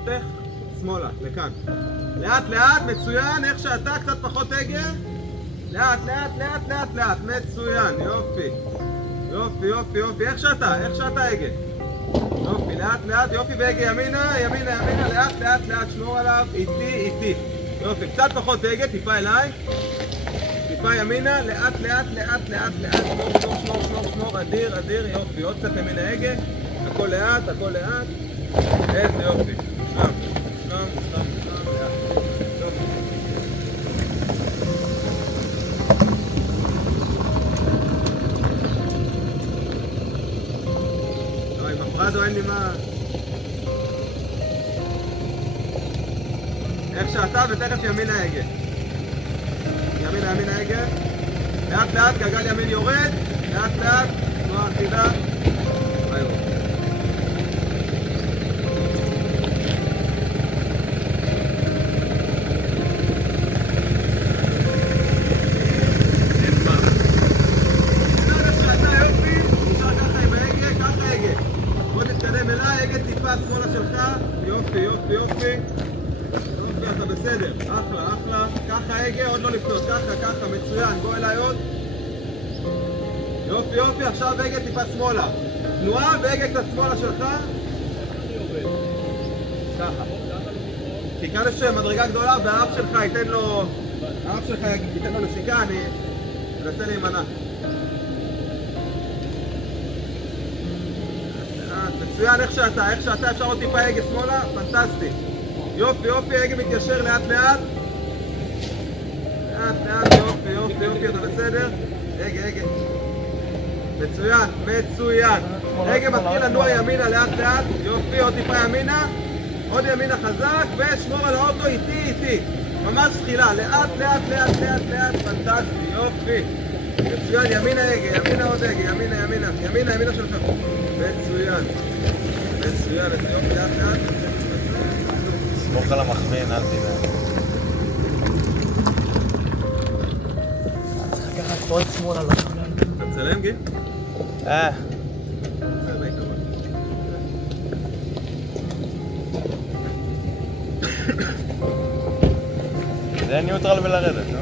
חותך שמאלה, לכאן. לאט לאט, מצוין, איך שאתה, קצת פחות הגה. לאט לאט לאט לאט לאט, מצוין, יופי. יופי יופי יופי, איך שאתה הגה. יופי, לאט לאט, יופי, והגה ימינה, ימינה ימינה, לאט לאט לאט, שמור עליו, איתי איתי. יופי, קצת פחות הגה, טיפה אליי. טיפה ימינה, לאט לאט לאט לאט לאט, שמור, אדיר, אדיר, יופי, עוד קצת ימינה הגה. הכל לאט, הכל לאט. איזה יופי. שם, לאט. יופי. עם הפרדו אין לי מה... איך שאתה ותכף ימינה הגה. ימינה הגה. לאט לאט, גלגל ימין יורד. לאט לאט, תנועה אחידה. ביי. שמאלה שלך, יופי, יופי, יופי. יופי, אתה בסדר, אחלה, אחלה. ככה הגה, עוד לא לפנות, ככה, מצוין. בוא אליי עוד. יופי, יופי, עכשיו הגה טיפה שמאלה. תנועה והגה קצת שמאלה שלך. ככה. תיכנס מדרגה גדולה והאף שלך ייתן לו... האף שלך ייתן לו נשיקה, אני אנסה להימנע. מצוין, איך שאתה אפשר עוד טיפה הגה שמאלה, פנטסטי. יופי, יופי, הגה מתיישר לאט לאט. לאט לאט, יופי, יופי, יופי, אתה בסדר? הגה. מצוין, מצוין. הגה מתחיל לנוע ימינה לאט לאט. יופי, עוד טיפה ימינה. עוד ימינה חזק, ושמור על האוטו איתי. ממש זחילה, לאט לאט לאט לאט לאט, פנטסטי, יופי. מצוין, ימינה הגה, ימינה עוד הגה, ימינה שלך. מצוין, איזה יופי, לאט לאט. סמוך על המכווין, אל תדע. צריך לקחת עוד שמאל על המכווין. אתה מצלם, גיל? זה ניוטרל ולרדת, לא?